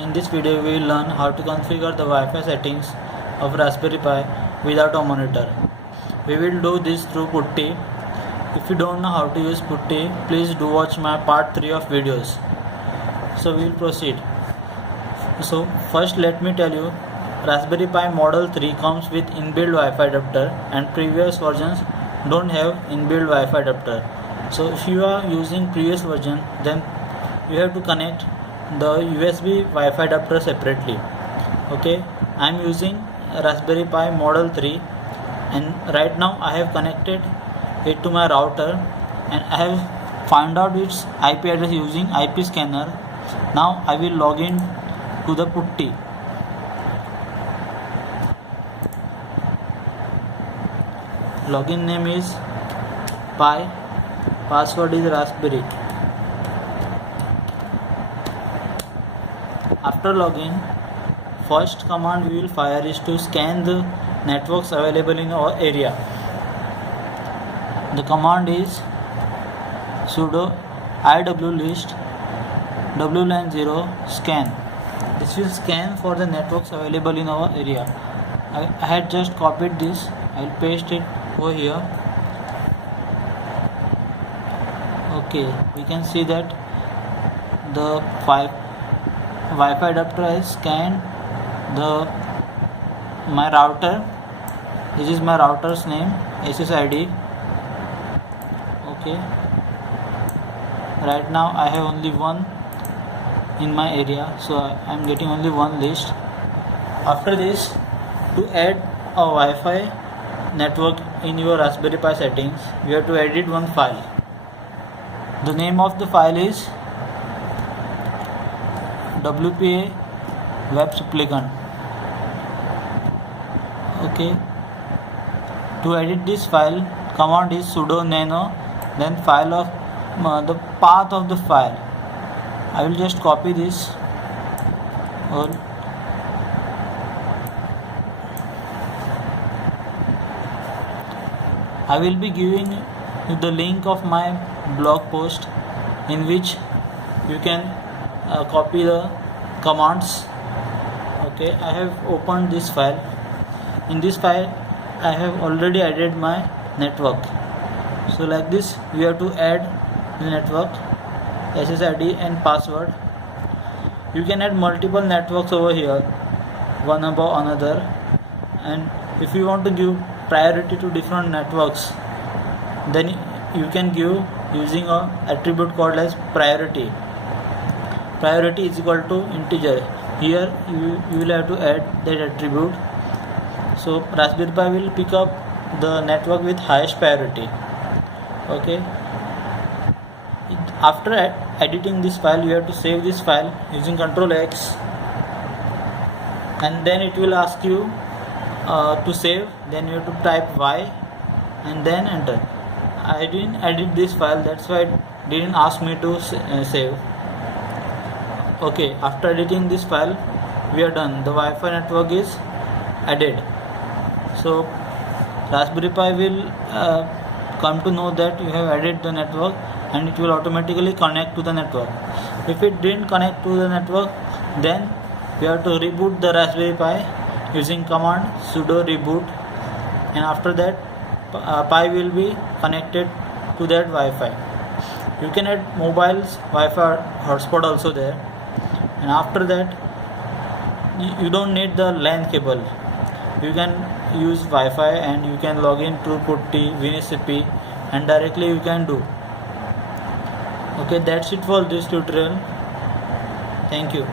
In this video we will learn how to configure the Wi-Fi settings of Raspberry Pi without a monitor. We will do this through PuTTY. If you don't know how to use PuTTY, please do watch my part 3 of videos. So we will proceed. So first let me tell you, Raspberry Pi Model 3 comes with inbuilt Wi-Fi adapter and previous versions don't have inbuilt Wi-Fi adapter. So if you are using previous version, then you have to connect the USB Wi-Fi adapter separately. Okay, I am using Raspberry Pi Model 3 and right now I have connected it to my router and I have found out its IP address using IP scanner. Now I will log in to the PuTTY. Login name is Pi, password is Raspberry. After login, first command we will fire is to scan the networks available in our area. The command is sudo iwlist wlan0 scan. This will scan for the networks available in our area. I had just copied this. I will paste it over here. Okay, we can see that the Wi-Fi adapter has scanned my router. This is my router's name, SSID. Okay, right now I have only one in my area, so I am getting only one list. After this, to add a Wi-Fi network in your Raspberry Pi settings, you have to edit one file. The name of the file is WPA web supplicant. Okay, to edit this file, command is sudo nano, then file of the path of the file. I will just copy this or I will be giving you the link of my blog post in which you can copy the commands. Okay, I have opened this file. In this file I have already added my network. So like this you have to add the network, SSID and password. You can add multiple networks over here, one above another, and if you want to give priority to different networks, then you can give using a attribute called as priority. Priority is equal to integer. Here you will have to add that attribute. So Raspberry Pi will pick up the network with highest priority. Okay, after editing this file, you have to save this file using Ctrl X, and then it will ask you to save. Then you have to type Y and then enter. I didn't edit this file, that's why it didn't ask me to save. Okay, after editing this file, we are done. The Wi-Fi network is added. So Raspberry Pi will come to know that you have added the network and it will automatically connect to the network. If it didn't connect to the network, then you have to reboot the Raspberry Pi using command sudo reboot, and after that Pi will be connected to that Wi-Fi. You can add mobile's Wi-Fi hotspot also there, and after that you don't need the LAN cable. You can use Wi-Fi and you can log in to PuTTY, WinSCP, and directly you can do. Okay, that's it for this tutorial. Thank you.